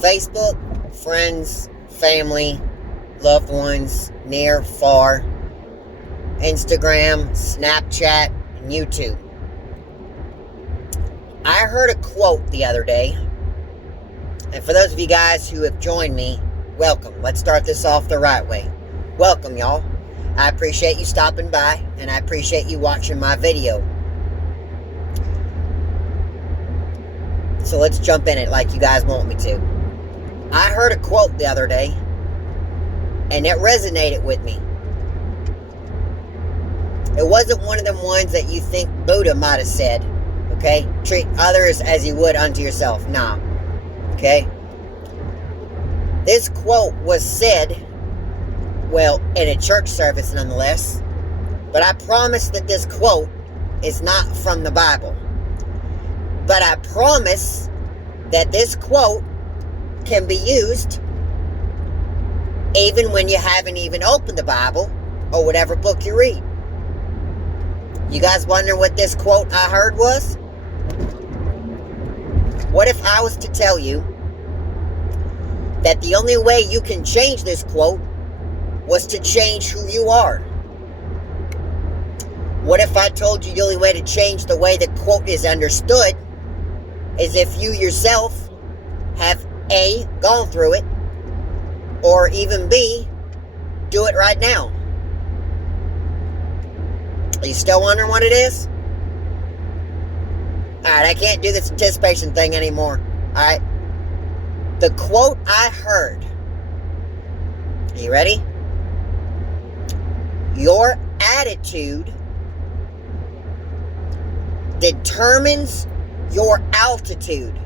Facebook, friends, family, loved ones, near, far, Instagram, Snapchat, and YouTube. I heard a quote the other day, and for those of you guys who have joined me, welcome. Let's start this off the right way. Welcome, y'all. I appreciate you stopping by, and I appreciate you watching my video. So let's jump in it like you guys want me to. I heard a quote the other day, and it resonated with me. It wasn't one of them ones that you think Buddha might have said, okay? Treat others as you would unto yourself. Nah, okay? This quote was said, well, in a church service nonetheless, but I promise that this quote is not from the Bible. But I promise that this quote can be used even when you haven't even opened the Bible or whatever book you read. You guys wonder what this quote I heard was? What if I was to tell you that the only way you can change this quote was to change who you are? What if I told you the only way to change the way the quote is understood is if you yourself have A, gone through it, or even B, do it right now? Are you still wondering what it is? Alright, I can't do this anticipation thing anymore. Alright? The quote I heard. Are you ready? Your attitude determines your altitude.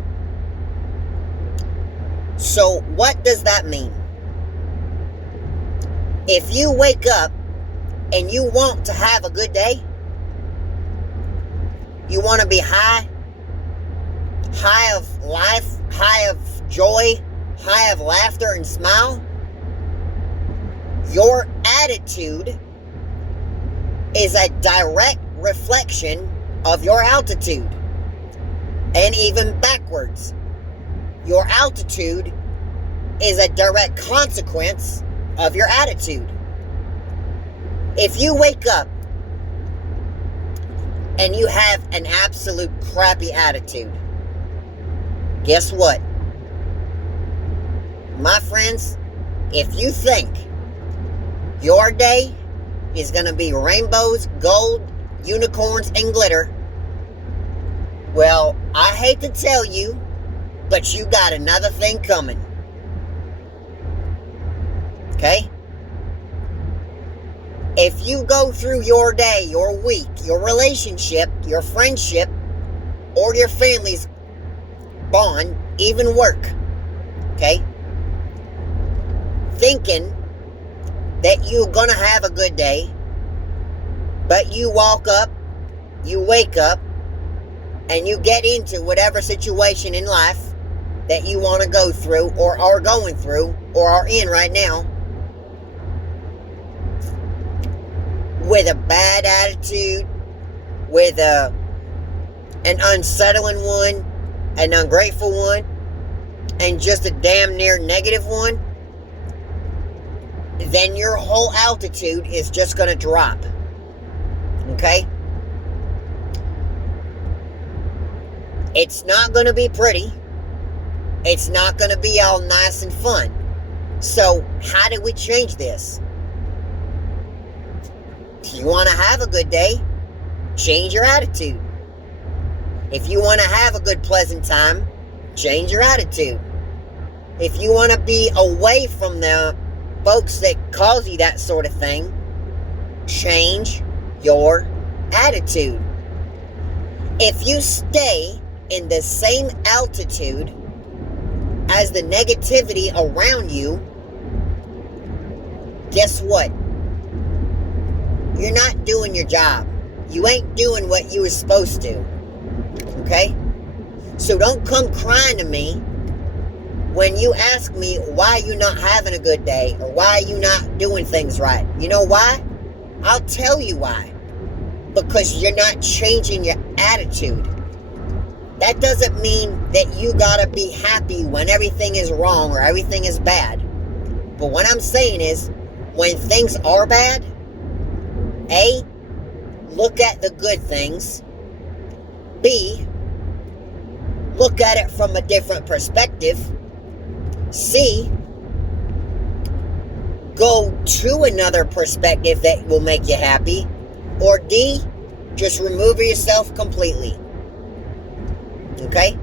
So what does that mean? If you wake up and you want to have a good day, you want to be high of life, high of joy, high of laughter and smile, your attitude is a direct reflection of your altitude. And even backwards, your altitude is a direct consequence of your attitude. If you wake up and you have an absolute crappy attitude, guess what? My friends, if you think your day is going to be rainbows, gold, unicorns, and glitter, well, I hate to tell you, but you got another thing coming. Okay? If you go through your day, your week, your relationship, your friendship, or your family's bond, even work, okay, thinking that you're going to have a good day, but you walk up, you wake up, and you get into whatever situation in life that you want to go through, or are going through, or are in right now, with a bad attitude, with an unsettling one, an ungrateful one, and just a damn near negative one, then your whole altitude is just going to drop. Okay? It's not going to be pretty. It's not going to be all nice and fun. So, how do we change this? If you want to have a good day, change your attitude. If you want to have a good, pleasant time, change your attitude. If you want to be away from the folks that cause you that sort of thing, change your attitude. If you stay in the same altitude as the negativity around you, guess what? You're not doing your job. You ain't doing what you were supposed to. Okay? So don't come crying to me when you ask me why you not having a good day or why you not doing things right. You know why? I'll tell you why. Because you're not changing your attitude. That doesn't mean that you gotta be happy when everything is wrong or everything is bad. But what I'm saying is, when things are bad, A, look at the good things. B, look at it from a different perspective. C, go to another perspective that will make you happy. Or D, just remove yourself completely. Okay?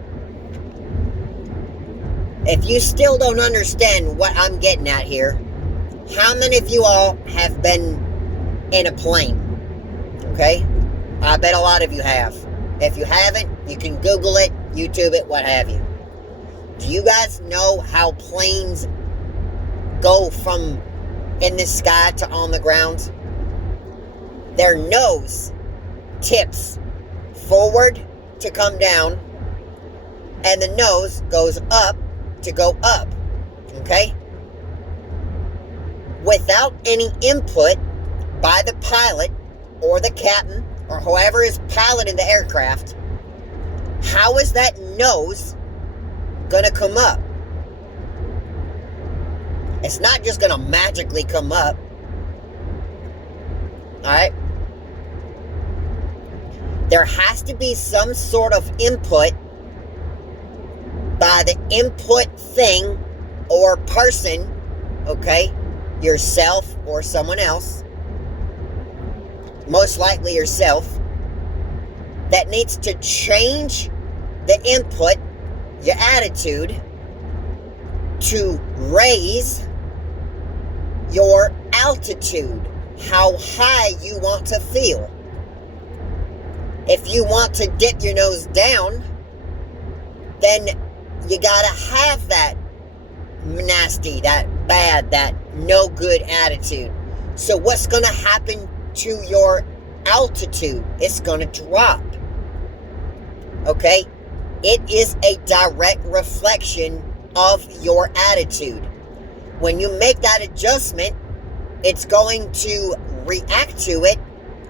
If you still don't understand what I'm getting at here, how many of you all have been in a plane? Okay? I bet a lot of you have. If you haven't, you can Google it, YouTube it, what have you. Do you guys know how planes go from in the sky to on the ground? Their nose tips forward to come down, and the nose goes up to go up. Okay? Without any input by the pilot or the captain or whoever is piloting the aircraft, how is that nose gonna come up? It's not just gonna magically come up. Alright? There has to be some sort of input by the input thing or person, okay? Yourself or someone else, most likely yourself, that needs to change the input, your attitude, to raise your altitude, how high you want to feel. If you want to dip your nose down, then you gotta have that nasty, that bad, that no good attitude. So what's gonna happen to your altitude? It's gonna drop. Okay? It is a direct reflection of your attitude. When you make that adjustment, it's going to react to it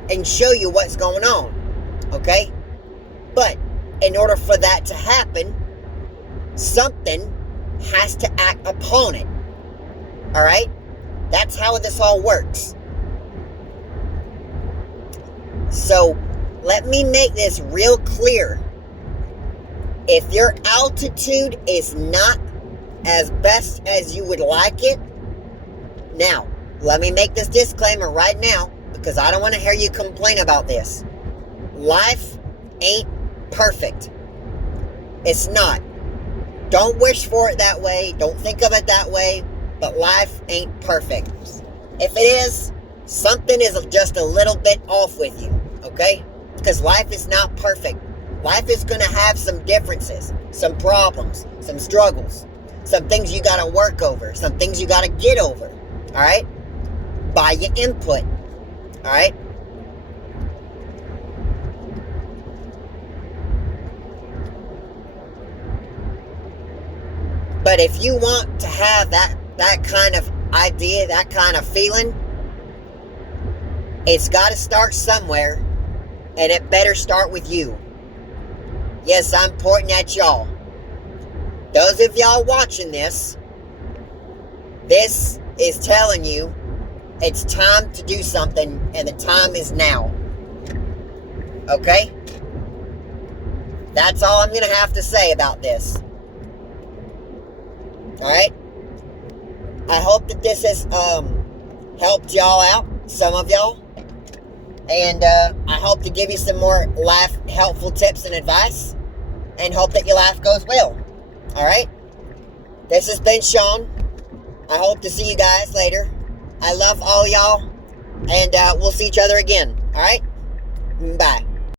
and show you what's going on. Okay? But in order for that to happen, something has to act upon it. Alright? That's how this all works. So, let me make this real clear. If your altitude is not as best as you would like it, now, let me make this disclaimer right now, because I don't want to hear you complain about this. Life ain't perfect. It's not. Don't wish for it that way. Don't think of it that way. But life ain't perfect. If it is, something is just a little bit off with you. Okay? Because life is not perfect. Life is going to have some differences, some problems, some struggles, some things you got to work over, some things you got to get over. Alright? By your input. Alright? But if you want to have that kind of idea, that kind of feeling, it's got to start somewhere, and it better start with you. Yes, I'm pointing at y'all. Those of y'all watching this is telling you it's time to do something, and the time is now. Okay? That's all I'm going to have to say about this. Alright? I hope that this has helped y'all out, some of y'all. And I hope to give you some more life helpful tips and advice. And hope that your life goes well. Alright? This has been Sean. I hope to see you guys later. I love all y'all. And we'll see each other again. Alright? Bye.